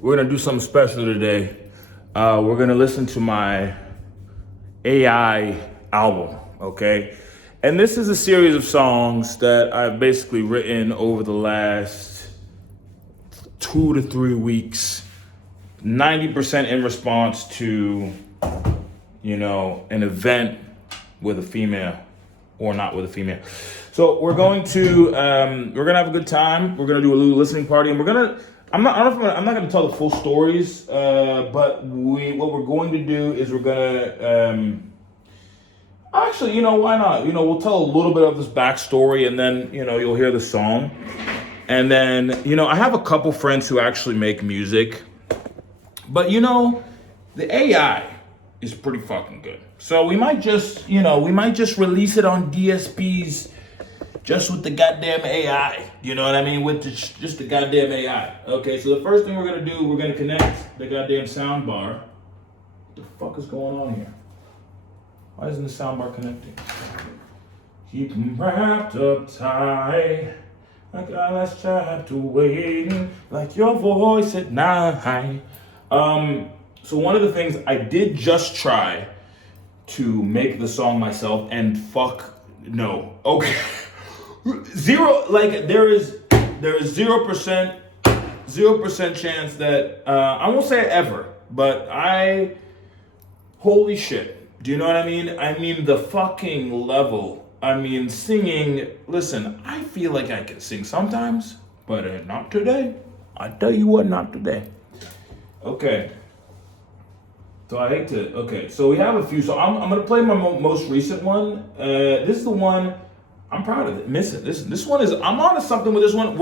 We're gonna do something special today. We're gonna listen to my AI album, okay? And this is a series of songs that I've basically written over the last 2 to 3 weeks, 90% in response to, an event with a female or not with a female. So we're gonna have a good time. We're gonna do a little listening party, and I'm not gonna tell the full stories, but what we're going to do is we're gonna actually, why not? We'll tell a little bit of this backstory, and then you'll hear the song, and then I have a couple friends who actually make music, but the AI is pretty fucking good. So we might just release it on DSPs just with the goddamn AI. You know what I mean? With just the goddamn AI. Okay, so the first thing we're gonna do, we're gonna connect the goddamn sound bar. What the fuck is going on here? Why isn't the sound bar connecting? Keep them wrapped up tight, like I last chapter waiting, like your voice at night. So one of the things I did just try to make the song myself, and fuck no. Okay. Zero, like there is 0% chance that I won't say ever, but holy shit. Do you know what I mean? I mean the fucking level. I mean singing, listen, I feel like I can sing sometimes, but not today. I tell you what, not today. Okay. So we have a few. So I'm gonna play my most recent one. This is the one I'm proud of. This one is, I'm on to something with this one.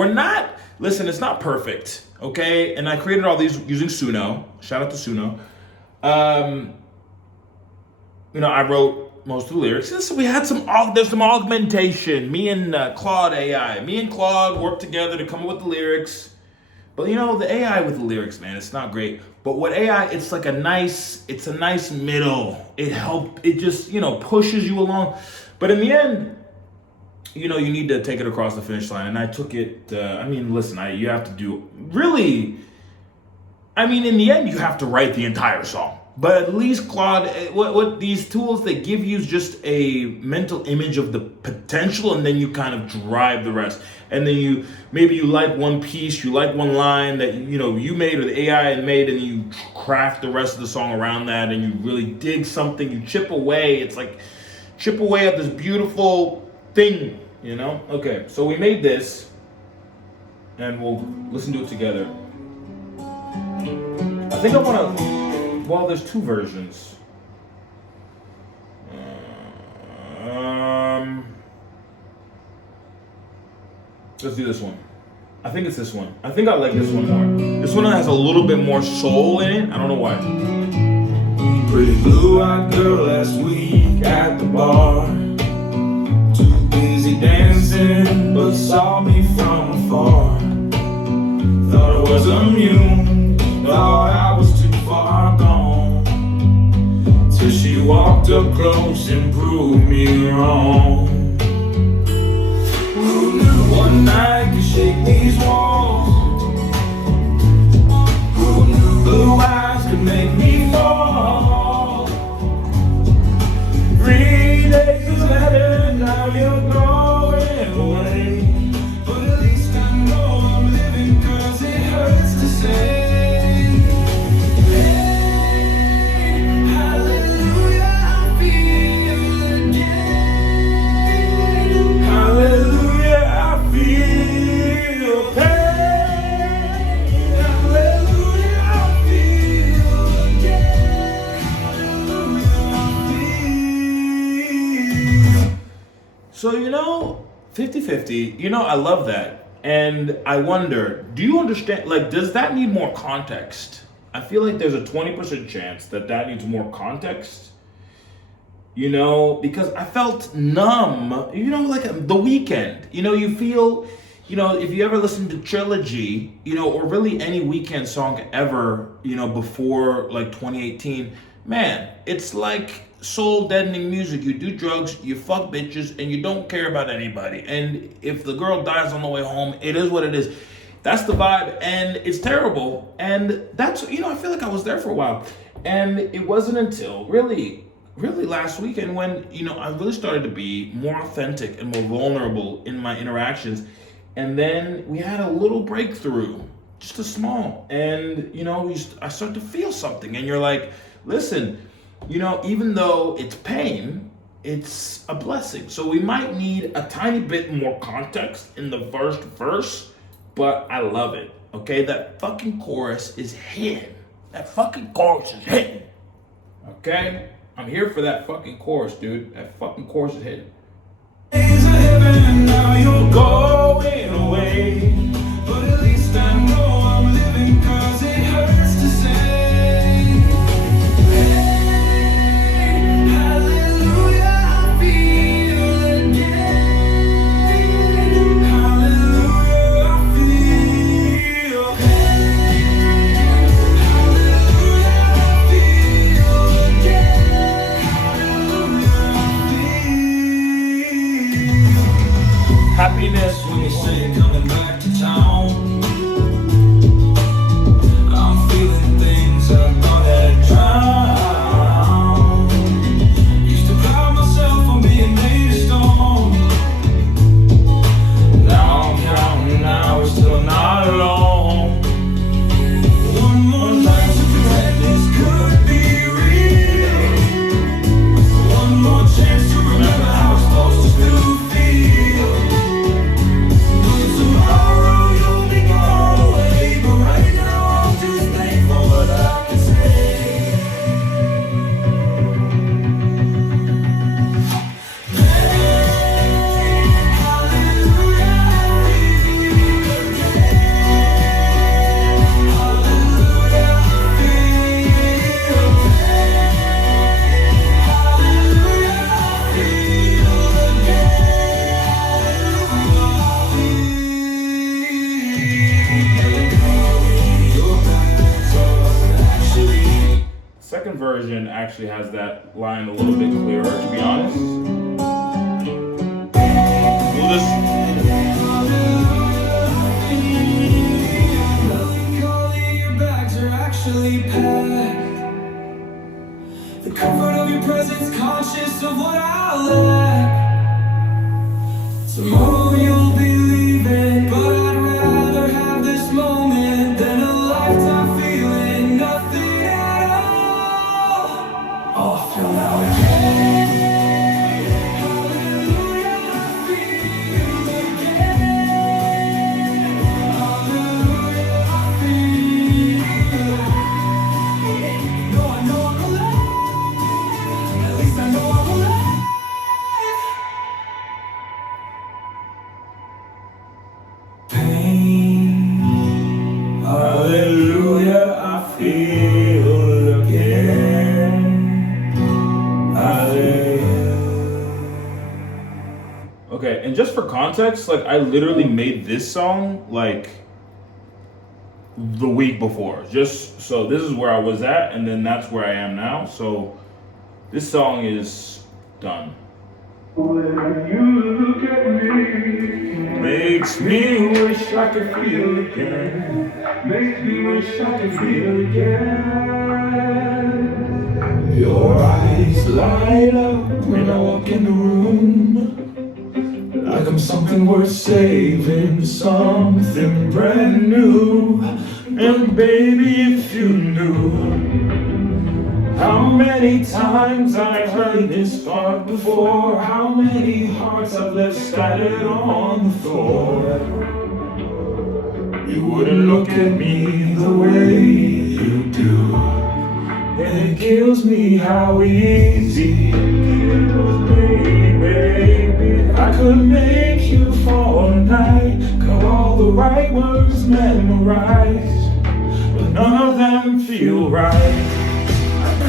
It's not perfect, okay? And I created all these using Suno. Shout out to Suno. I wrote most of the lyrics. So we had there's some augmentation. Me and Claude AI. Me and Claude worked together to come up with the lyrics. But the AI with the lyrics, man, it's not great. But what AI, it's a nice middle. It just, pushes you along. But in the end, you need to take it across the finish line. And I took it, you have to do, really, in the end, you have to write the entire song. But at least Claude, what these tools, they give you is just a mental image of the potential, and then you kind of drive the rest. And then maybe you like one piece, you like one line that you made or the AI made, and you craft the rest of the song around that, and you really dig something, you chip away. It's like chip away at this beautiful thing, Okay, so we made this, and we'll listen to it together. I think I want to. Well, there's two versions. Let's do this one. I think it's this one. I think I like this one more. This one has a little bit more soul in it. I don't know why. Pretty blue-eyed girl last week at the bar. Too busy dancing, but saw me from afar. Thought I was immune, thought I was too far gone. Till she walked up close and proved me wrong. Who knew one night could shake these walls? Who knew blue eyes could make me fall? 3 days later, now you're going away. But at least I know I'm living, 'cause it hurts to say. So, 50-50, I love that. And I wonder, do you understand, does that need more context? I feel like there's a 20% chance that needs more context. Because I felt numb, like The Weeknd. You feel, if you ever listen to Trilogy, or really any Weeknd song ever, before like 2018, man, it's like soul deadening music. You do drugs, you fuck bitches, and you don't care about anybody. And if the girl dies on the way home, it is what it is. That's the vibe, and it's terrible. And that's, I feel like I was there for a while. And it wasn't until really last weekend when, I really started to be more authentic and more vulnerable in my interactions. And then we had a little breakthrough, just a small, and, I start to feel something. And you're like, listen, even though it's pain, it's a blessing. So we might need a tiny bit more context in the first verse, but I love it, okay? That fucking chorus is hitting. Okay? I'm here for that fucking chorus, dude. That fucking chorus is hitting. Days of heaven and now you're going away. But at least I know I'm living 'cause it hurts to say, hey, hallelujah, I feel again. Hallelujah, I feel. Hey, hallelujah, I feel again. Hallelujah, I feel. Happiness When you say coming back to town, I'm feeling things I thought had drowned. Used to pride myself on being made of stone. Now I'm counting hours till I'm not alone. One more life to pretend this could be real. One more chance to remember how it's supposed to feel. Tomorrow you'll be gone away, but right now I'm just thankful that I can say, hey, hallelujah, I feel again. Hallelujah, I feel. Hallelujah, I feel again. Second version actually has that line a little bit clearer, to be honest. We'll just Melancholy, your bags are actually packed. The comfort of your presence, conscious of what I lack. Tomorrow you'll be leaving, but I'd rather have this moment than a lifetime feeling nothing at all. Off till now again. Hallelujah, I feel again. Hallelujah, I feel. No, I know I'm alive. At least I know I'm alive. Pain. Hallelujah, I feel again. Hallelujah. okay. And just for context, like I literally made this song like the week before. Just so this is where I was at, and then that's where I am now. So this song is done. When you look at me, Makes me wish I could feel again. makes me wish I could feel again. Your eyes light up when I walk in the room, like I'm something worth saving, something brand new. And baby, if you knew how many times I've heard this part before, how many hearts I've left scattered on the floor, you wouldn't look at me the way you do. And it kills me how easy it was made, baby. I could make you fall tonight, got all the right words memorized, but none of them feel right.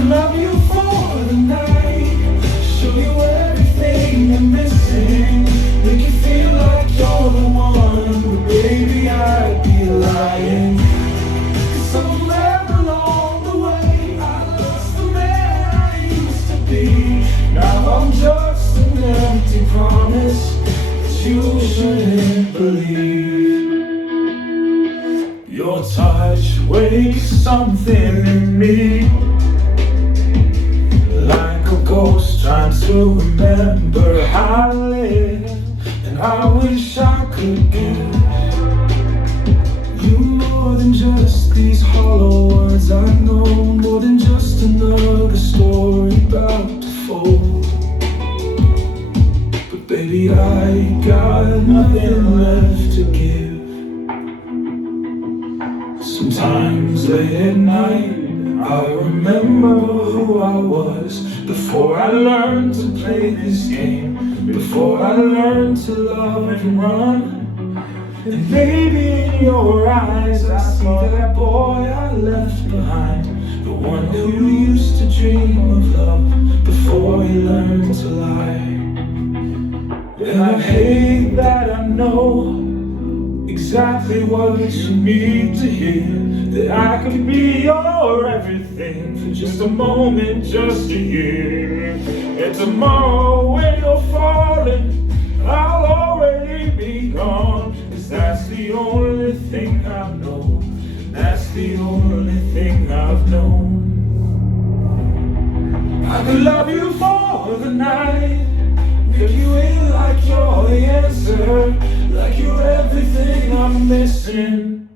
Love you for the night, show you everything I'm missing, make you feel like you're the one, but baby I'd be lying. 'Cause somewhere along the way I lost the man I used to be. Now I'm just an empty promise that you shouldn't believe. something in me, like a ghost trying to remember how I live, and I wish I could give you more than just these hollow words. I know more than just another story about to fold. But baby, I got nothing left to give. Sometimes late at night, I remember who I was before I learned to play this game, before I learned to love and run. And baby, in your eyes, I see that boy I left behind, the one who used to dream of love before he learned to lie. And I hate that I know exactly what you need to hear, that I could be your everything for just a moment, just a year. And tomorrow when you're falling, I'll already be gone, 'cause that's the only thing I know, that's the only thing I've known. I could love you for the night, fill you in like you're the answer, like you're everything I'm missing.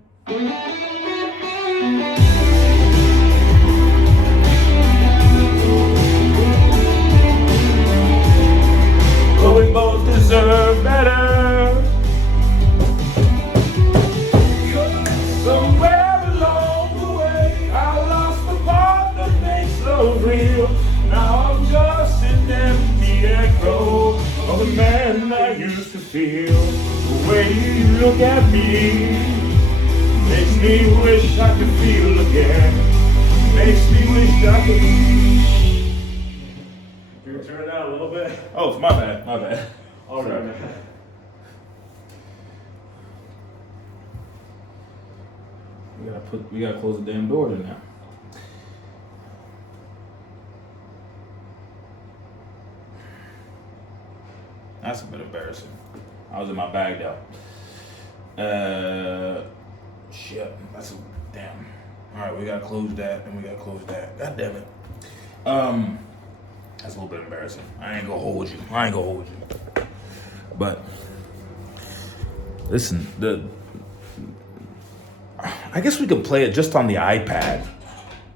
But we both deserve better. Somewhere along the way, I lost the part that makes love real. Now I'm just an empty echo of the man I used to feel. The way you look at me makes me wish I could feel again. Makes me wish I could. Can you turn it down a little bit? Oh, it's my bad, my bad. All right, man. We gotta close the damn door now. That's a bit embarrassing. I was in my bag though. Shit. That's a damn. All right, we gotta close that, and we gotta close that. God damn it. That's a little bit embarrassing. I ain't gonna hold you. But listen, I guess we could play it just on the iPad.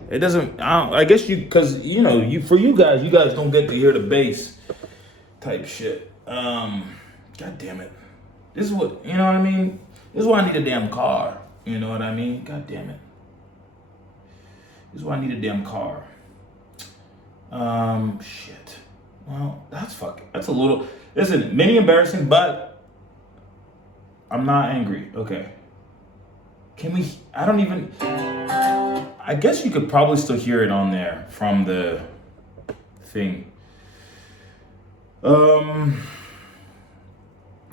It doesn't. I guess because for you guys don't get to hear the bass type shit. God damn it. This is what, you know what I mean? This is why I need a damn car. You know what I mean? God damn it. This is why I need a damn car. Shit. Well, that's a little, listen, mini embarrassing, but I'm not angry. Okay. I guess you could probably still hear it on there from the thing.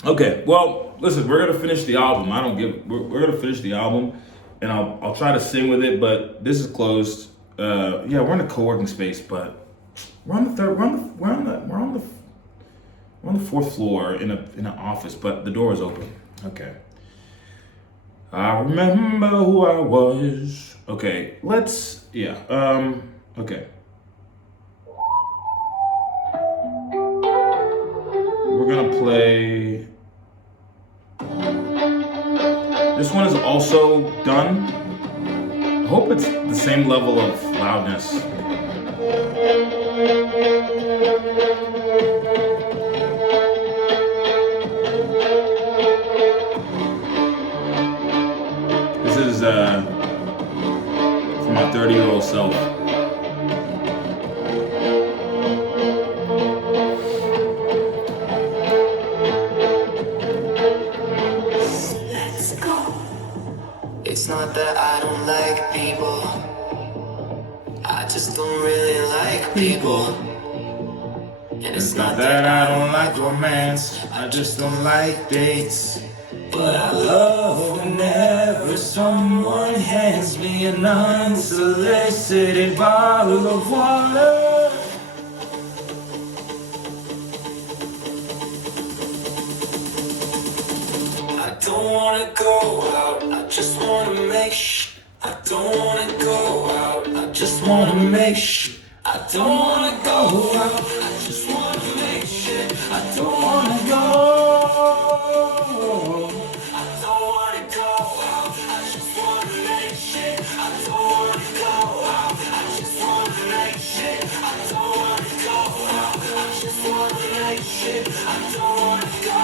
Okay, well, listen, we're gonna finish the album. We're gonna finish the album, and I'll try to sing with it, but this is closed. Yeah, we're in a co-working space, but we're on the fourth floor in an office, but the door is open. Okay. I remember who I was. Okay, okay. We're gonna play. This one is also done. I hope it's the same level of loudness. This is for my 30-year-old self. It's not that I don't like people, I just don't really like people. And It's not that I don't like romance, I just don't like dates. But I love whenever someone hands me an unsolicited bottle of water. I don't wanna go out, I just wanna make I don't wanna go out, I just wanna make shit. I don't wanna go out, I just wanna make shit. I don't wanna go. I don't wanna go out, I just wanna make shit. I don't wanna go out, I just wanna make shit. I don't wanna go out, I just wanna make shit. I don't wanna go.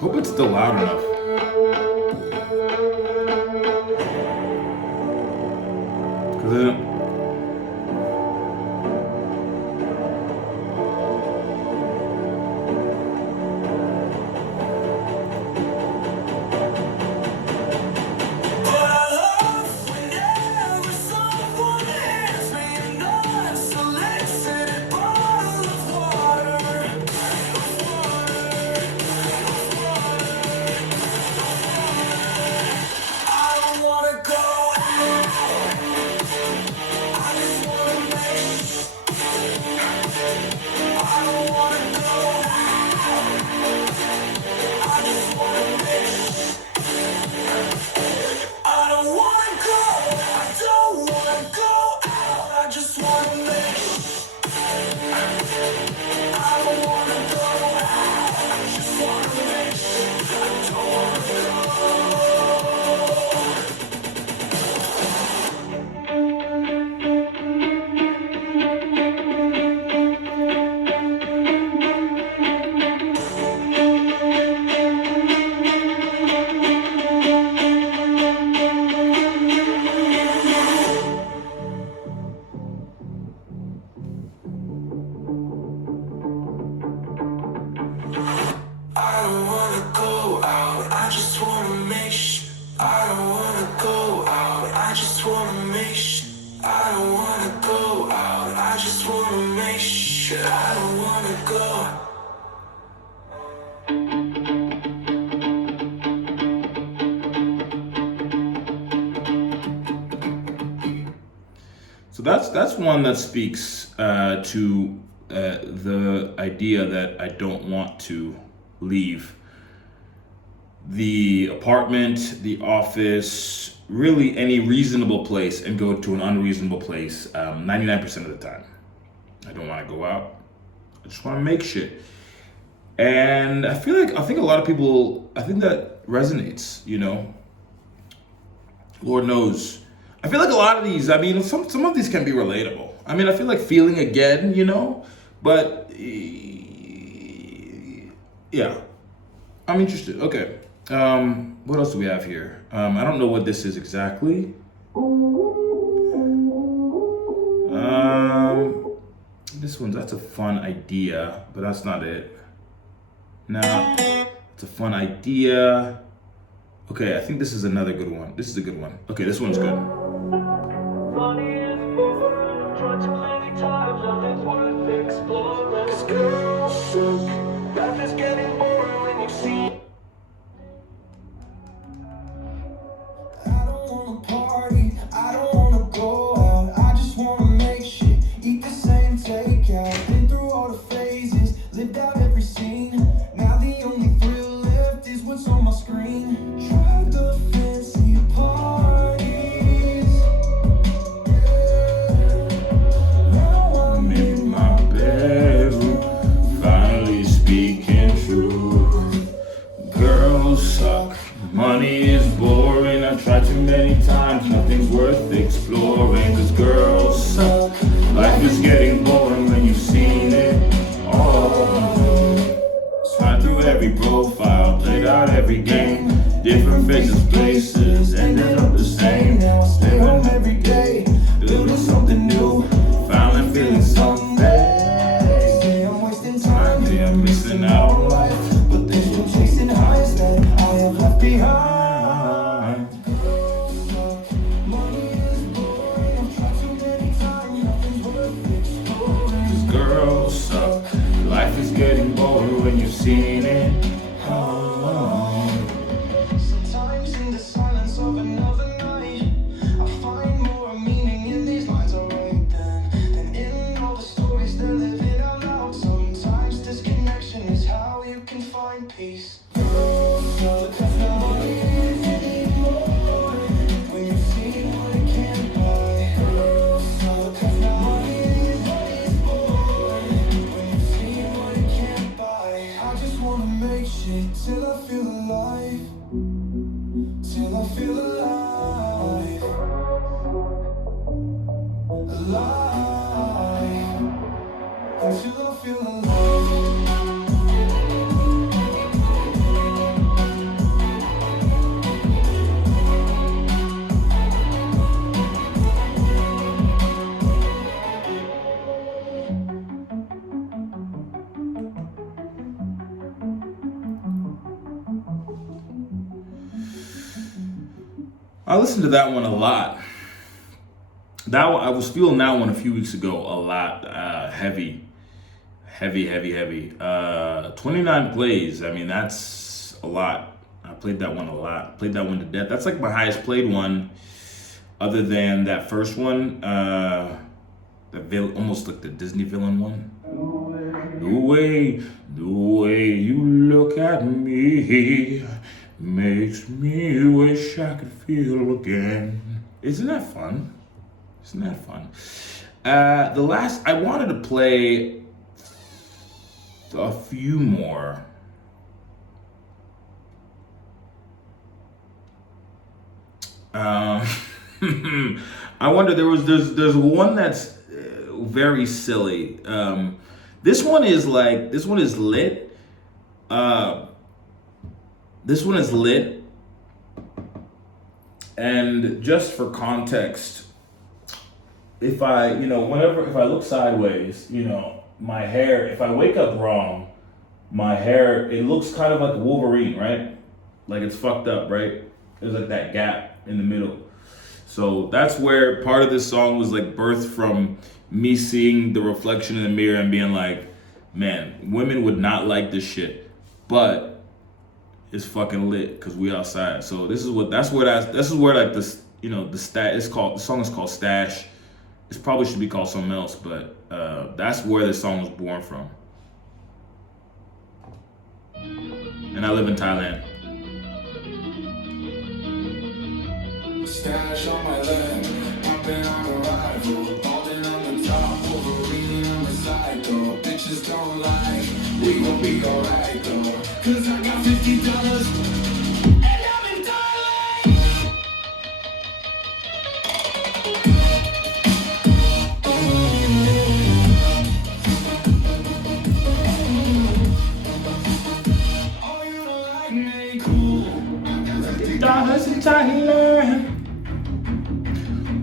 Hope it's still loud enough. Cause it, So that's one that speaks to the idea that I don't want to leave the apartment, the office, really any reasonable place and go to an unreasonable place 99% of the time. I don't want to go out. I just want to make shit. And I think a lot of people, I think that resonates, you know. Lord knows. I feel like a lot of these, I mean, some of these can be relatable. I mean, I feel like feeling again, you know, but yeah, I'm interested. Okay. What else do we have here? I don't know what this is exactly. That's a fun idea, but that's not it. Nah, it's a fun idea. Okay, I think this is another good one. This is a good one. Okay, this one's good. Sometimes in the silence of another night, I find more alive. Until I feel alive. I listened to that one a lot. That one, I was feeling that one a few weeks ago a lot. Heavy. 29 plays. I mean, that's a lot. I played that one a lot. Played that one to death. That's like my highest played one, other than that first one. Almost like the Disney villain one. The way you look at me makes me wish I could feel again. Isn't that fun? I wanted to play a few more. I wonder, there's one that's very silly. This one is lit. This one is lit. And just for context, if I look sideways, my hair, if I wake up wrong, my hair, it looks kind of like a Wolverine, right? Like it's fucked up, right? There's like that gap in the middle. So that's where part of this song was like birthed from me seeing the reflection in the mirror and being like, man, women would not like this shit, but it's fucking lit because we outside. So this is where like this, the song is called Stash. It probably should be called something else, but that's where this song was born from. And I live in Thailand. Stash on my lap, hopping on a rival, holding on the top, Wolverine on the side though. Bitches don't like, we gon' be alright though. Cause I got $50 and I'm in Thailand. Oh, you don't like me, cool. $50 in Thailand.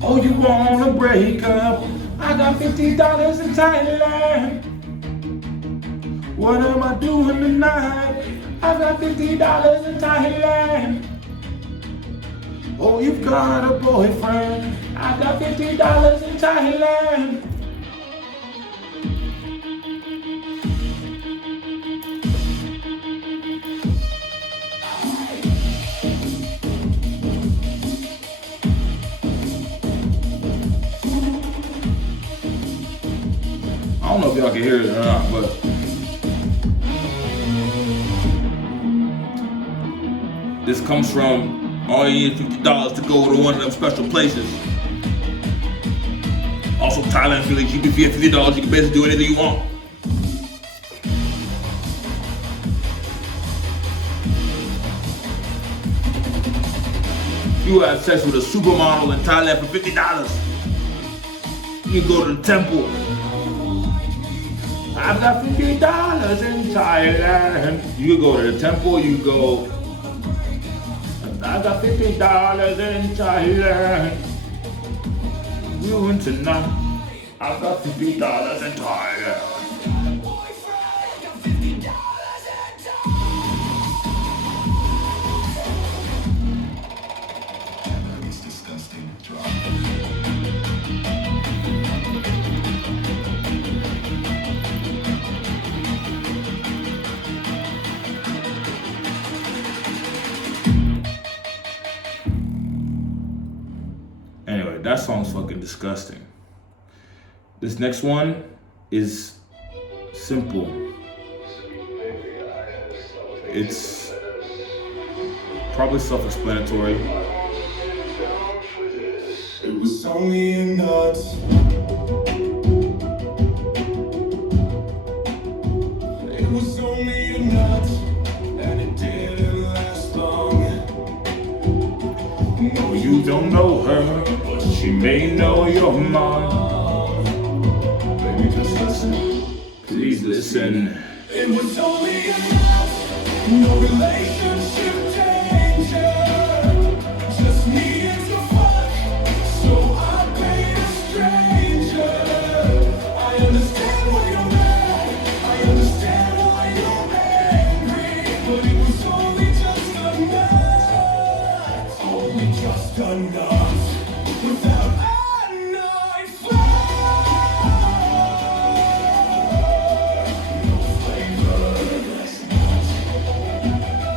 Oh, you wanna break up? I got $50 in Thailand. What am I doing tonight? I got $50 in Thailand. Oh, you've got a boyfriend. I got $50 in Thailand. I don't know if y'all can hear it or not, but this comes from all you need $50 to go to one of them special places. Also, Thailand feel like you can get $50, you can basically do anything you want. You have sex with a supermodel in Thailand for $50. You can go to the temple. I've got $50 in Thailand. You can go to the temple, I got $50 in Thailand. You and tonight. I've got $50 in Thailand. It's disgusting. Drop. Anyway, that song's fucking disgusting. This next one is simple. It's probably self-explanatory. It was only a nut. It was only a nut, and it didn't last long. No, you don't know her, but she may know your mom. Baby, just listen. Please listen. It was only a night, no relationship danger. Just needed to fuck, so I paid a stranger. I understand why you're mad, I understand why you're angry, but it was only just a night, only just a night, without a night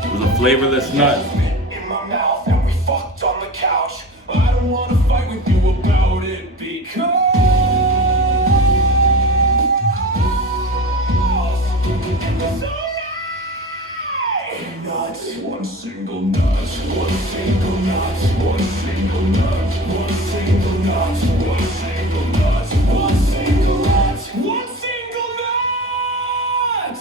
It was a flavorless nut. in my mouth and we fucked on the couch. I don't wanna fight with you about it because it was alright. Not one single nut, one single nut, one single nut, one single nut, one single nut, one single nut, one single nut.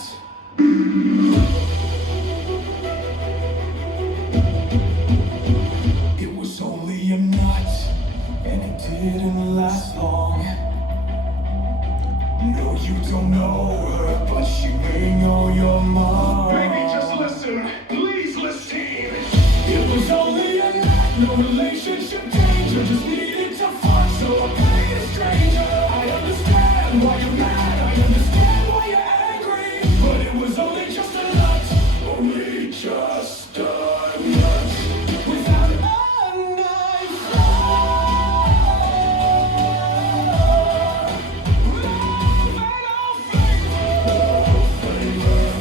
It was only a nut, and it didn't last long. No, you don't know her, but she may know your mom. Baby, just listen, please listen. It was only a nut, no relationship danger. Just needed to fuck, so I paid a stranger. I understand why you're mad, I understand why you're angry, but it was only just a nut, only just a nut. Without a knife,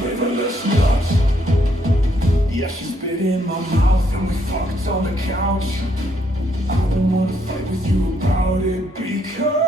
flavorless nut. Yeah, she spit in my mouth and we fucked on the couch. I don't wanna fight with you about it because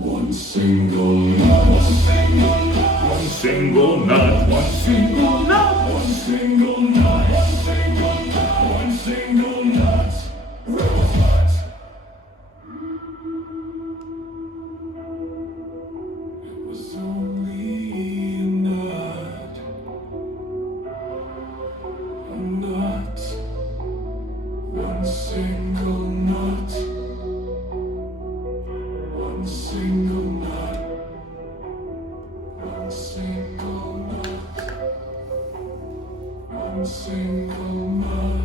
one single nut, one single nut, One single nut. one single nut, one single nut, one single nut, one single nut. It was only a nut, one single nut, one single nut, one single nut, one single nut,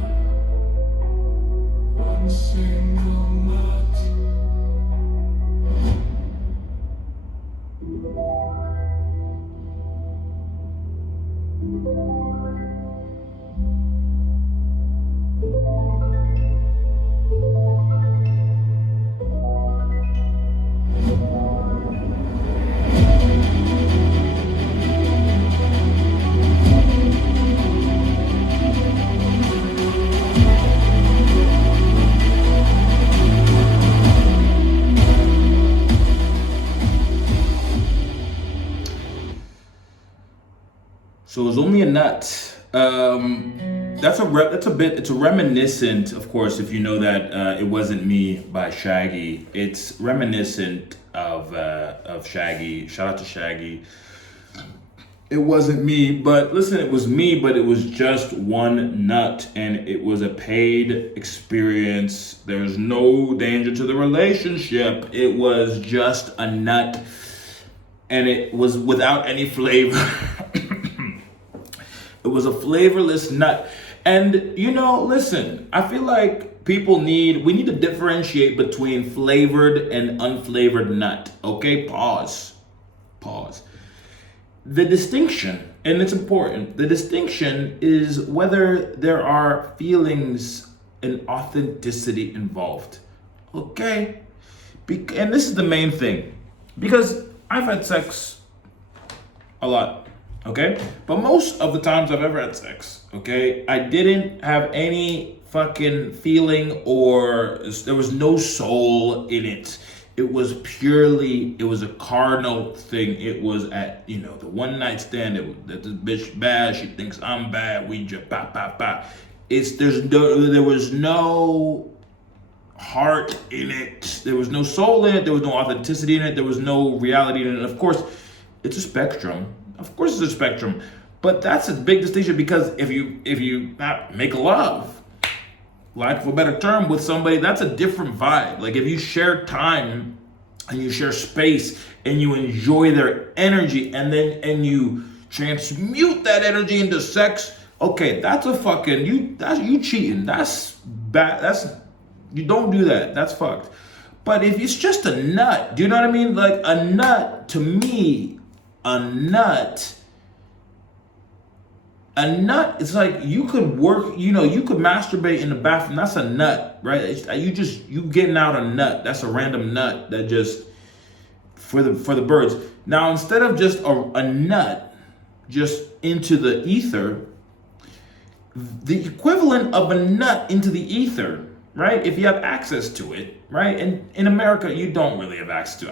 one single nut. So it was only a nut. That's a bit. It's a reminiscent, of course, if you know that it wasn't me by Shaggy. It's reminiscent of Shaggy. Shout out to Shaggy. It wasn't me, but listen, it was me, but it was just one nut, and it was a paid experience. There's no danger to the relationship. It was just a nut, and it was without any flavor. It was a flavorless nut. And you know, listen, I feel like we need to differentiate between flavored and unflavored nut. Okay, pause. The distinction, and it's important, the distinction is whether there are feelings and authenticity involved. Okay? And this is the main thing. Because I've had sex a lot. Okay? But most of the times I've ever had sex, okay, I didn't have any fucking feeling, or there was no soul in it. It was a carnal thing. It was at, the one night stand. It was that this bitch bad. She thinks I'm bad. We just pa pa pa. There was no heart in it. There was no soul in it. There was no authenticity in it. There was no reality in it. And of course, it's a spectrum. Of course, it's a spectrum. But that's a big distinction, because if you make love, lack of a better term, with somebody, that's a different vibe. Like if you share time and you share space and you enjoy their energy, and you transmute that energy into sex, okay, that's a fucking you cheating. That's bad. You don't do that. That's fucked. But if it's just a nut, do you know what I mean? Like a nut, to me, a nut is like, you could work, you could masturbate in the bathroom. That's a nut, right? You getting out a nut. That's a random nut that just for the birds. Now, instead of just a nut just into the ether, the equivalent of a nut into the ether, right? If you have access to it, right? And in America, you don't really have access to it.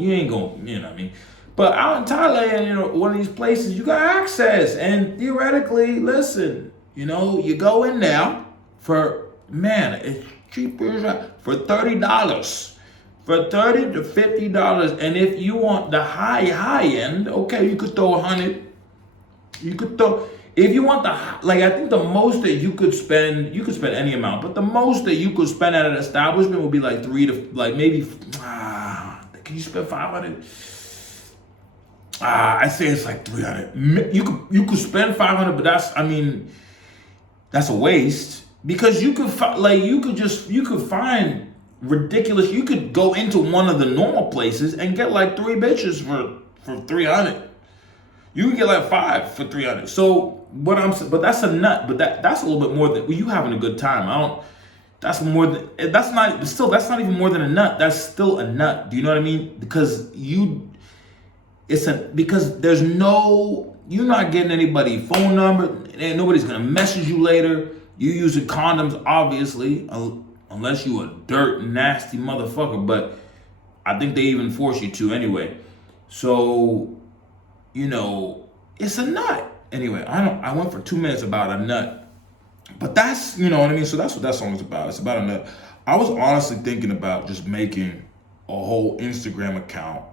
You ain't going, you know what I mean? But out in Thailand, one of these places, you got access. And theoretically, listen, you go in there for, man, it's cheaper, for $30. For $30 to $50. And if you want the high end, okay, you could throw 100. You could throw, if you want I think the most that you could spend any amount, but the most that you could spend at an establishment would be like can you spend 500? I say it's like 300. You could spend 500, but that's a waste, because you could find ridiculous. You could go into one of the normal places and get like 3 bitches for 300. You can get like 5 for 300. So but that's a nut. But that's a little bit more than you having a good time. That's not even more than a nut. That's still a nut. Do you know what I mean? Because there's you're not getting anybody's phone number, and nobody's gonna message you later. You using condoms, obviously, unless you a dirt nasty motherfucker. But I think they even force you to anyway. So, it's a nut. Anyway, I went for 2 minutes about a nut. But that's, you know what I mean? So that's what that song is about. It's about a nut. I was honestly thinking about just making a whole Instagram account.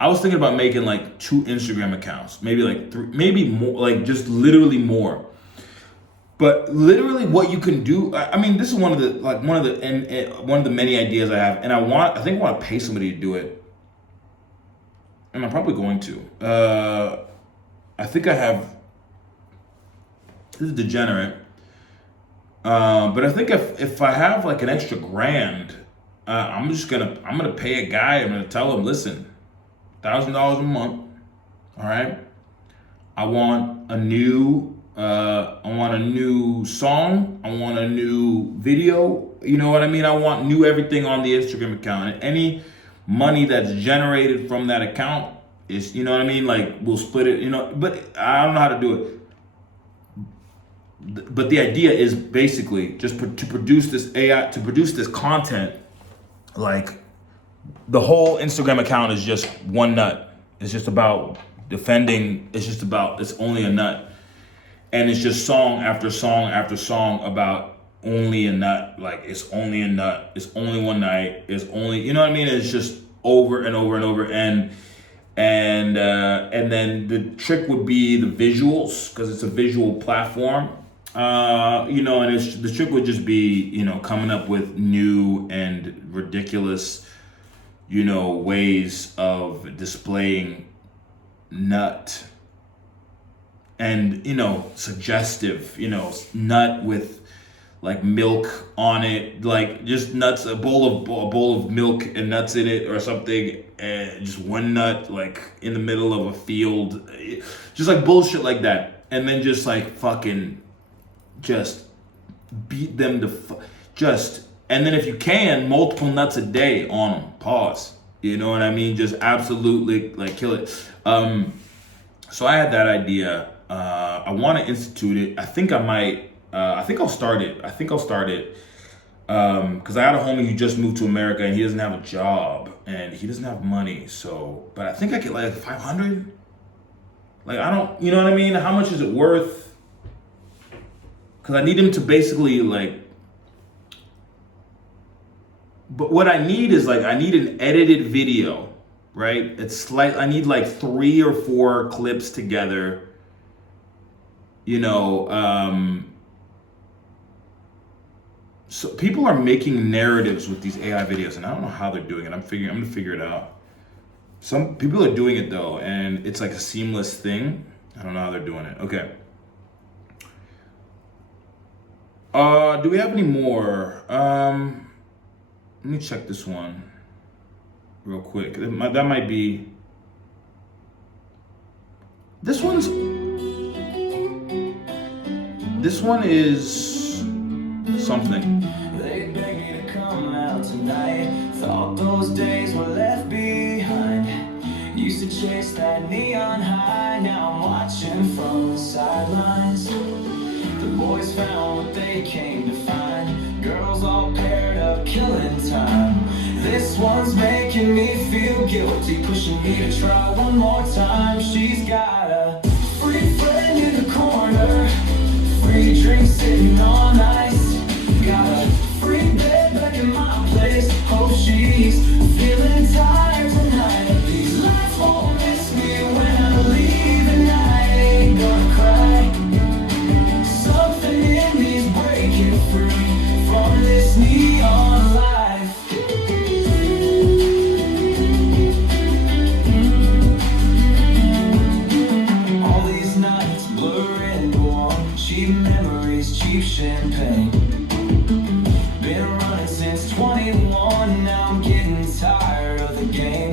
I was thinking about making like 2 Instagram accounts. Maybe like 3, maybe more, like just literally more. But literally what you can do, this is one of the many ideas I have. And I think I want to pay somebody to do it. And I'm probably going to. I think I have. This is degenerate. But I think if I have like an extra grand, I'm gonna pay a guy. I'm gonna tell him, listen, $1,000 a month. All right. I want a new song. I want a new video. You know what I mean? I want new everything on the Instagram account. And any money that's generated from that account is, you know what I mean? Like, we'll split it, but I don't know how to do it. But the idea is basically just to produce this content. Like, the whole Instagram account is just one nut. It's just about defending. It's only a nut. And it's just song after song after song about only a nut. Like, it's only a nut. It's only one night. It's only, you know what I mean? It's just over and over and over. And then the trick would be the visuals, because it's a visual platform. And the trick would just be, coming up with new and ridiculous, ways of displaying nut. And, suggestive, nut with like milk on it, like just nuts, a bowl of milk and nuts in it or something, and just one nut like in the middle of a field, just like bullshit like that. And then just like fucking just beat them to and then if you can, multiple nuts a day on them, pause. You know what I mean? Just absolutely like kill it. So I had that idea. I want to institute it. I think I might. I think I'll start it. Because I had a homie who just moved to America and he doesn't have a job and he doesn't have money. So, but I think I get like 500. Like, I don't, you know what I mean? How much is it worth? Because I need him to basically like But what I need is like, I need an edited video, right? I need like 3 or 4 clips together, you know. So people are making narratives with these AI videos, and I don't know how they're doing it. I'm gonna figure it out. Some people are doing it though, and it's like a seamless thing. I don't know how they're doing it. Okay. Do we have any more? Let me check this one real quick. That might be. This one is something. They beg me to come out tonight. Thought those days were left behind. Used to chase that neon high. Now I'm watching from the sidelines. The boys found what they came to find. Girls all paired up, killing time. This one's making me feel guilty, pushing me to try one more time. She's got a free friend in the corner, free drinks sitting on ice. Got a free bed back in my place. Hope she's feeling tired tonight. These lights won't miss me when I leave, and I ain't gonna cry. Something in me's breaking free from this neon life. All these nights blur into one. Cheap memories, cheap champagne. Been running since 21, now I'm getting tired of the game.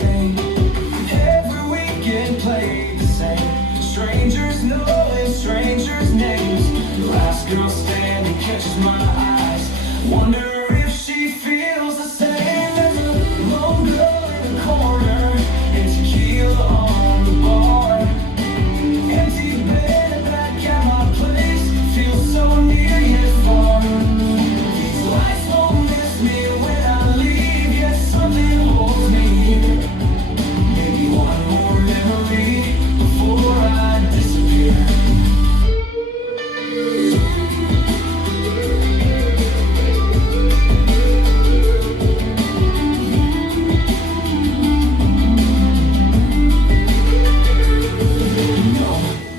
Every weekend played the same. Strangers knowing strangers' names. The last girl standing catches my eyes. Wonder if she feels the same. There's a lone girl in the corner and tequila on the bar. Empty bed back at my place. Feels so near yet far. These lights won't miss me when I leave. Yet something holds me here. Maybe one more memory before I disappear.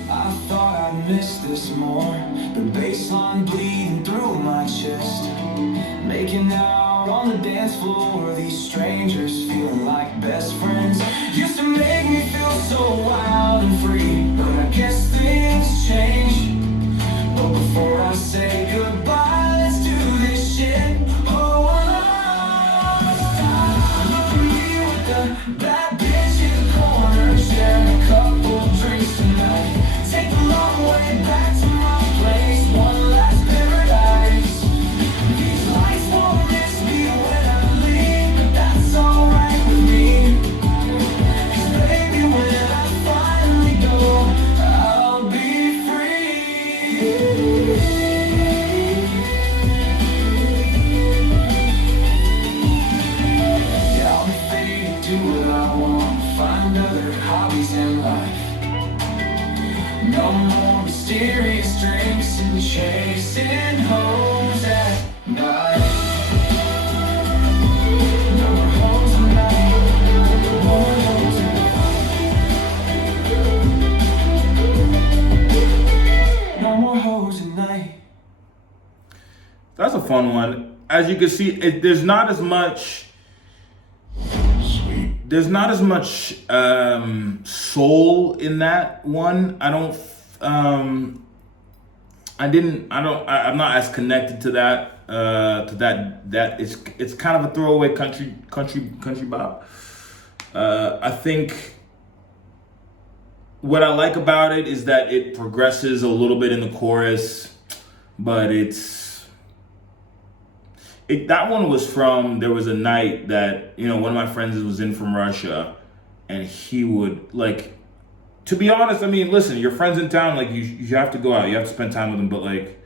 I thought I'd miss this more. The bassline bleeding through my chest. Making out on the dance floor. These strangers feeling like best friends. Used to make me feel so wild and free. But I guess things change. But before I say goodbye, let's do this shit. Oh, look at me with the bad bitch in the corner. Sharing a couple drinks tonight. Take the long way back to my place. One last paradise. These lights won't miss me when I leave, but that's alright with me. 'Cause baby, when I finally go, I'll be free. Yeah, I'll be free to do what I want. Find other hobbies in life. No more mysterious drinks and chasing hoes at night. No more hoes tonight. No more hoes tonight. No more hoes tonight. That's a fun one. As you can see, there's not as much. There's not as much soul in that one. I'm not as connected to that. That it's kind of a throwaway country bop. I think what I like about it is that it progresses a little bit in the chorus, but that one was from, there was a night that, you know, one of my friends was in from Russia, and he would, like, to be honest, I mean, listen, your friend's in town, like, you have to go out, you have to spend time with them, but, like,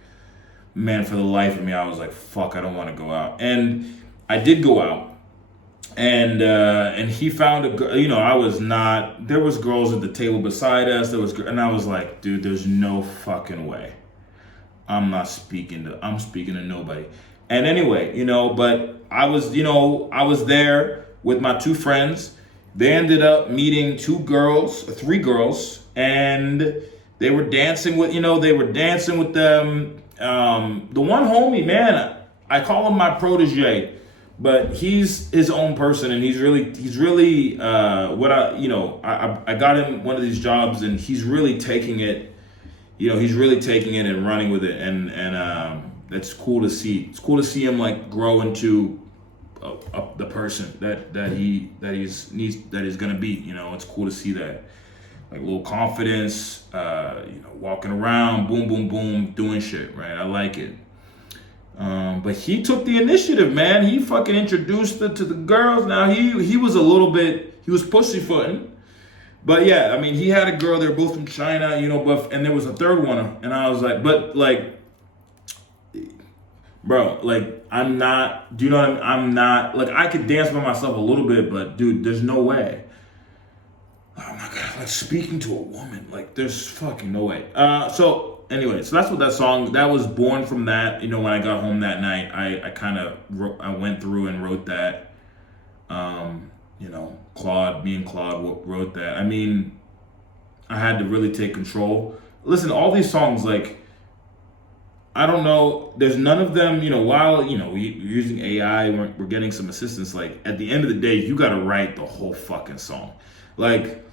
man, for the life of me, I was like, fuck, I don't want to go out. And I did go out, and he found a girl, you know, there was girls at the table beside us, and I was like, dude, there's no fucking way. I'm speaking to nobody. And anyway, you know, but I was, I was there with my two friends. They ended up meeting three girls, and they were dancing with, them. The one homie, man, I call him my protege, but he's his own person, and he's really I got him one of these jobs, and he's really taking it, and running with it, and that's cool to see. It's cool to see him like grow into the person that he's gonna be. It's cool to see that, like, a little confidence, walking around, boom, boom, boom, doing shit, right? I like it. But he took the initiative, man. He fucking introduced it to the girls. Now he was pussyfooting. But yeah, I mean, he had a girl, they were both from China, and there was a third one, and I was like, but like, bro, like, I'm not, do you know what I mean? I'm not, like, I could dance by myself a little bit, but dude, there's no way. Oh my God, like, speaking to a woman, like, there's fucking no way. So anyway, so that's what that song, that was born from that. When I got home that night, I went through and wrote that. Me and Claude wrote that. I mean, I had to really take control. Listen, all these songs, like, I don't know, there's none of them, while, we're using AI, we're getting some assistance, like, at the end of the day, you gotta write the whole fucking song. Like,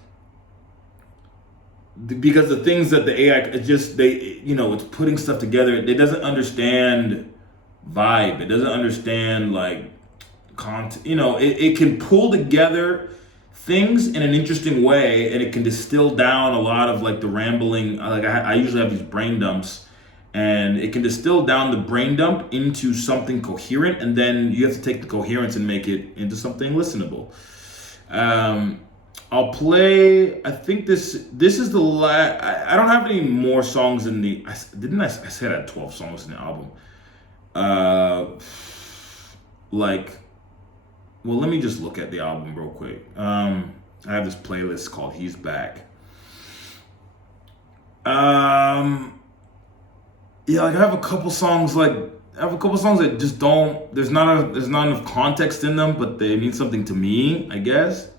because the things that the AI, it's putting stuff together, it doesn't understand vibe, it doesn't understand, like, content, it can pull together things in an interesting way, and it can distill down a lot of, like, the rambling, like, I usually have these brain dumps, and it can distill down the brain dump into something coherent, and then you have to take the coherence and make it into something listenable. I'll play, I think this is the last, I don't have any more songs in the, I said I had 12 songs in the album. Well, let me just look at the album real quick. I have this playlist called He's Back. Yeah, like, I have a couple songs that just don't, there's not enough context in them, but they mean something to me, I guess.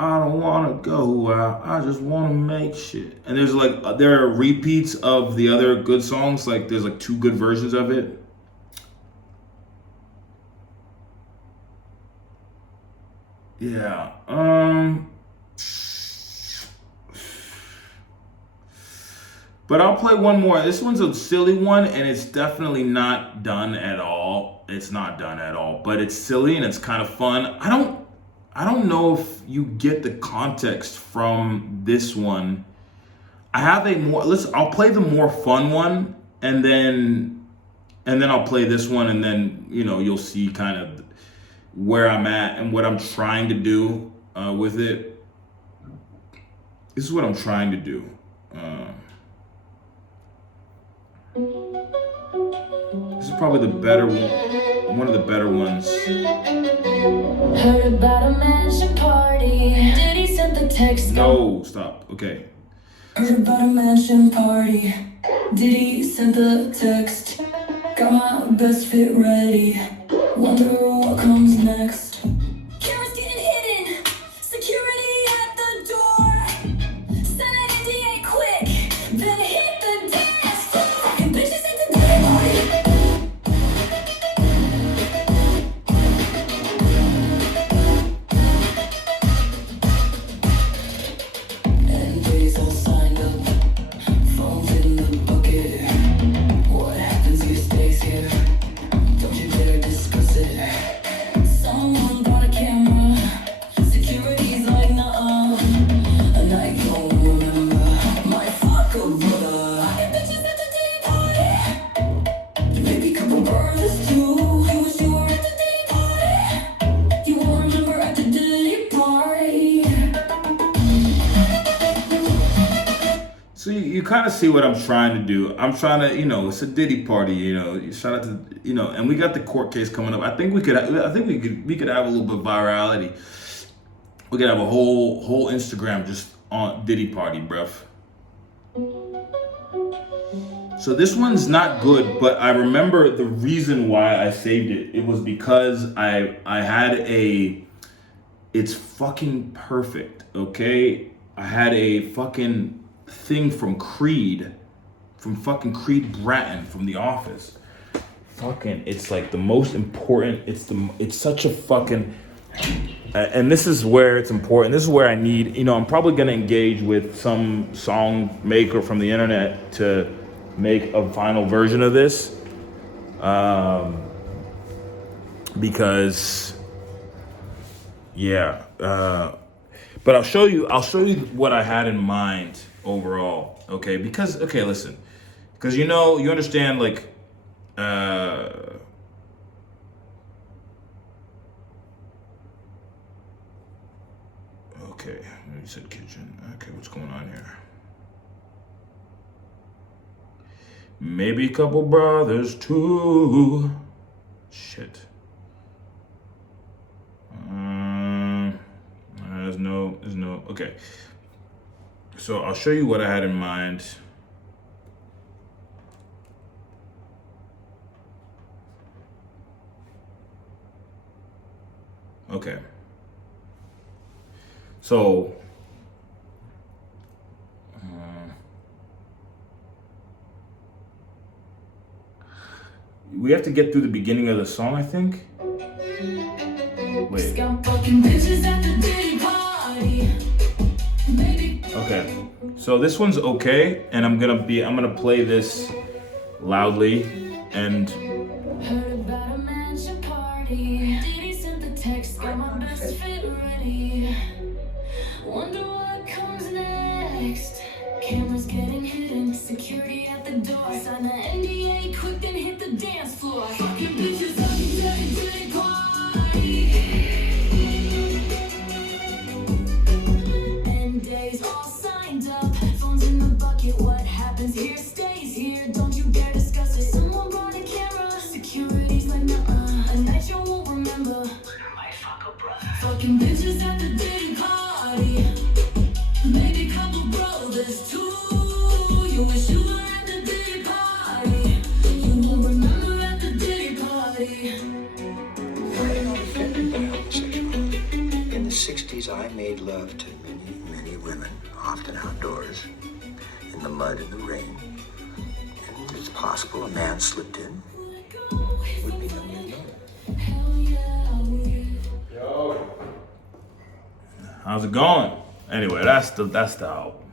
I don't wanna go out, I just wanna make shit. And there's there are repeats of the other good songs, like there's like 2 good versions of it. Yeah, but I'll play one more. This one's a silly one, and it's definitely not done at all. It's not done at all, but it's silly and it's kind of fun. I don't know if you get the context from this one. I have I'll play the more fun one, and then I'll play this one, and then, you'll see kind of where I'm at and what I'm trying to do with it. This is what I'm trying to do. This is probably the better one of the better ones. Heard about a mansion party. Did he send the text? No, stop. Okay. Heard about a mansion party. Did he send the text? Got my best fit ready. Wonder what comes next. Cameras getting hidden. Security at the door. Send an NDA quick. Then hit the desk. Fucking bitches at the day party. And days all signed up. Phones in the bucket. What happens here stays here. Don't you dare discuss it. Someone brought a camera. Security's like, nah. And I don't remember my fucker brother. And bitches at the day party. Maybe couple brothers too. You wish you were at the day party. You won't remember at the day party. So you kind of see what I'm trying to do. I'm trying to, it's a Diddy party, shout out to, and we got the court case coming up. I think we could have a little bit of virality. We could have a whole Instagram just on Diddy party, bruv. So this one's not good, but I remember the reason why I saved it. It was because I had a, it's fucking perfect, okay? I had a fucking thing from Creed, from fucking Creed Bratton from The Office. Fucking, it's like the most important, it's such a fucking, and this is where it's important. This is where I need, you know, I'm probably gonna engage with some song maker from the internet to make a final version of this. Because, yeah, but I'll show you what I had in mind overall, okay? Because, okay, listen, because you know, you understand, like, okay, you said kitchen. Okay, what's going on here? Maybe a couple brothers too. Shit. There's no, okay. So I'll show you what I had in mind. Okay. So, we have to get through the beginning of the song, I think. Wait. Got fucking bitches at the day party. Maybe Okay. So this one's okay, and I'm gonna play this loudly, and heard about a mansion party. Diddy sent the text, got my best fit ready. Wonder what comes next. Cameras getting hidden, security at the door. Sign the NDA quick, then hit the dance floor. Fucking bitches at the day party. End days all signed up, phones in the bucket. What happens here stays here. Don't you dare discuss it. Someone brought a camera, security's like nuh-uh. A night you won't remember. Might fuck a brother. Fucking bitches at the day party. Maybe couple brothers too. You wish you were at the day party. You won't remember at the day party. I'm not offended by homosexuality. In the 60s, I made love to many, many women, often outdoors, in the mud and the rain. And it's possible a man slipped in. Would be none yet known. Hell yeah, we. Yo. how's it going? Anyway, that's the album.